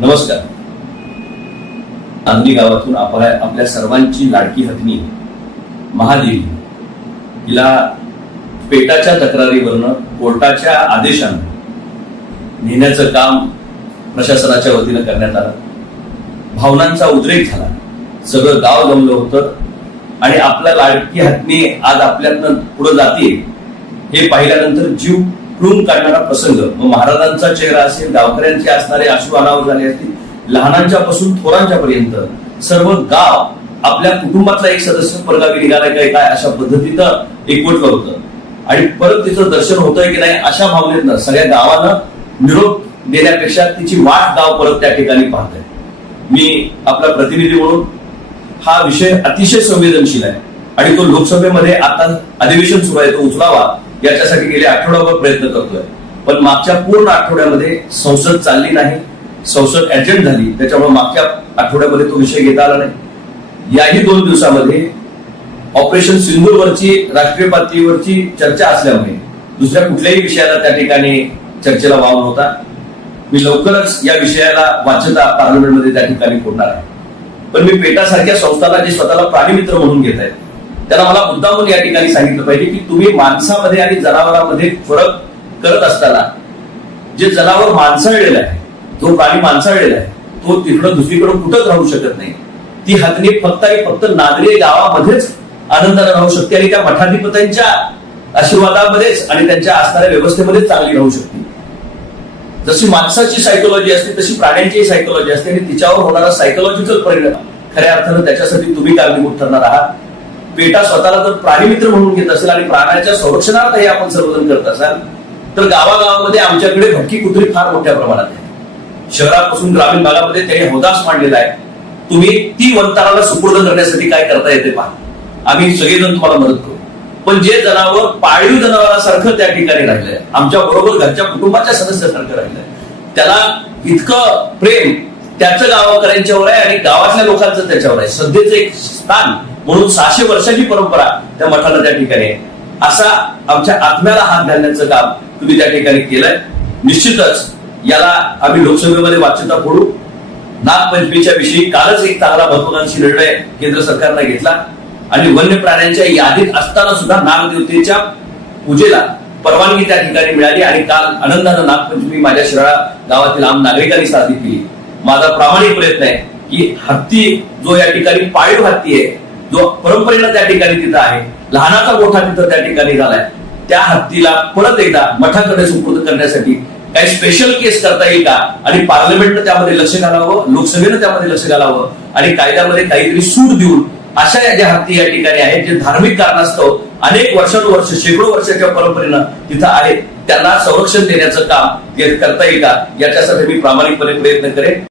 नमस्कार. आंधी गावातून आपल्या आपल्या सर्वांची लाडकी हत्नी महादेवी हिला पेटाच्या तक्रारीवरनं कोर्टाच्या आदेशानं नेण्याचं काम प्रशासनाच्या वतीनं करण्यात आलं. भावनांचा उद्रेक झाला. सगळं गाव जमलं होतं. आणि आपल्या लाडकी हत्नी आज आपल्यातनं पुढे जाते हे पाहिल्यानंतर जीव पिळून काढणारा प्रसंग. मग महाराजांचा चेहरा असेल गावकऱ्यांचे असणारे अश्रू अनावर झाले असतील लहानांच्या पासून थोरांच्या पर्यंत सर्व गाव आपल्या कुटुंबातला एक सदस्य परगावी निघालाय काय काय अशा पद्धतीनं एकवटलं होतं. आणि परत तिचं दर्शन होतंय की नाही अशा भावनेतनं सगळ्या गावानं निरोप देण्यापेक्षा तिची वाट गाव परत त्या ठिकाणी पाहतंय. मी आपला प्रतिनिधी म्हणून हा विषय अतिशय संवेदनशील आहे. आणि तो लोकसभेमध्ये आता अधिवेशन सुरू आहे तो उचलावा. याच्यासाठी गेले आठवडाभर प्रयत्न करतोय. पण मागच्या पूर्ण आठवड्यामध्ये संसद चालली नाही संसद ऍडजंट झाली त्याच्यामुळे मागच्या आठवड्यामध्ये तो विषय घेता आला नाही. याही दोन दिवसामध्ये ऑपरेशन सिंधूरवरची राष्ट्रीय पातळीवरची चर्चा असल्यामुळे दुसऱ्या कुठल्याही विषयाला त्या ठिकाणी चर्चेला वाव नव्हता. मी लवकरच या विषयाला वाचता पार्लमेंटमध्ये त्या ठिकाणी फोडणार आहे. पण मी पेटासारख्या संस्थाला जे स्वतःला प्राणीमित्र म्हणून घेत आहेत त्याला मला मुद्दामून या ठिकाणी सांगितलं पाहिजे की तुम्ही माणसामध्ये आणि जनावरांमध्ये फरक करत असताना जे जनावर माणसाळलेलं आहे जो प्राणी माणसाळलेला आहे तो तिकडं दुसरीकडे कुठंच राहू शकत नाही. ती हत्नी फक्त आणि फक्त नागरी गावामध्येच आनंदाने राहू शकते आणि त्या मठाधिपत्यांच्या आशीर्वादामध्येच आणि त्यांच्या असणाऱ्या व्यवस्थेमध्ये चांगली राहू शकते. जशी माणसाची सायकोलॉजी असते तशी प्राण्यांची सायकोलॉजी असते आणि तिच्यावर होणारा सायकोलॉजिकल परिणाम खऱ्या अर्थानं त्याच्यासाठी तुम्ही कारणीभूत ठरणार आहात. पेटा स्वतःला जर प्राणीमित्र म्हणून घेत असेल आणि प्राण्याच्या संरक्षणार्थ हे आपण सर्वजण करत असाल तर गावागावामध्ये आमच्याकडे भटकी कुत्री फार मोठ्या प्रमाणात आहे. शहरापासून ग्रामीण भागामध्ये त्यांनी हौदास मांडलेला आहे. तुम्ही ती वंताराला सुपूर्द करण्यासाठी काय करता येते पहा. आम्ही सगळेजण तुम्हाला मदत करू. पण जे जनावर पाळीव जनावरासारखं त्या ठिकाणी राहिलंय आमच्या बरोबर घरच्या कुटुंबाच्या सदस्यासारखं राहिलंय त्याला इतकं प्रेम त्याचं गावकऱ्यांच्यावर आहे आणि गावातल्या लोकांचं त्याच्यावर आहे. सध्याचं एक स्थान म्हणून सहाशे वर्षाची परंपरा त्या मठाला त्या ठिकाणी आहे. असा आमच्या आत्म्याला हात घालण्याचं काम तुम्ही त्या ठिकाणी केलंय. निश्चितच याला आम्ही लोकसभेमध्ये वाच्यता फोडू. नागपंचमीच्या विषयी कालच एक चांगला महत्वाकांक्षी निर्णय केंद्र सरकारनं घेतला. आणि वन्य प्राण्यांच्या यादीत असताना सुद्धा नागदेवतेच्या पूजेला परवानगी त्या ठिकाणी मिळाली आणि काल आनंदानं नागपंचमी माझ्या शिराळा गावातील आम नागरिकांनी साजरी केली. माझा प्रामाणिक प्रयत्न आहे की हत्ती जो या ठिकाणी पाळीव हत्ती आहे जो परंपरेनं त्या ठिकाणी तिथं आहे लहानाचा गोठा तिथं त्या ठिकाणी झालाय त्या हत्तीला परत एकदा मठाकडे सुपूर्द करण्यासाठी काही स्पेशल केस करता येईल का? आणि पार्लमेंटनं त्यामध्ये लक्ष घालावं लोकसभेनं त्यामध्ये लक्ष घालावं आणि कायद्यामध्ये काहीतरी सूट देऊन अशा या ज्या हत्ती या ठिकाणी आहेत जे धार्मिक कारणास्तव अनेक वर्षानुवर्ष शेकडो वर्षाच्या परंपरेनं तिथं आहेत त्यांना संरक्षण देण्याचं काम करता येईल का? याच्यासाठी मी प्रामाणिकपणे प्रयत्न करेन.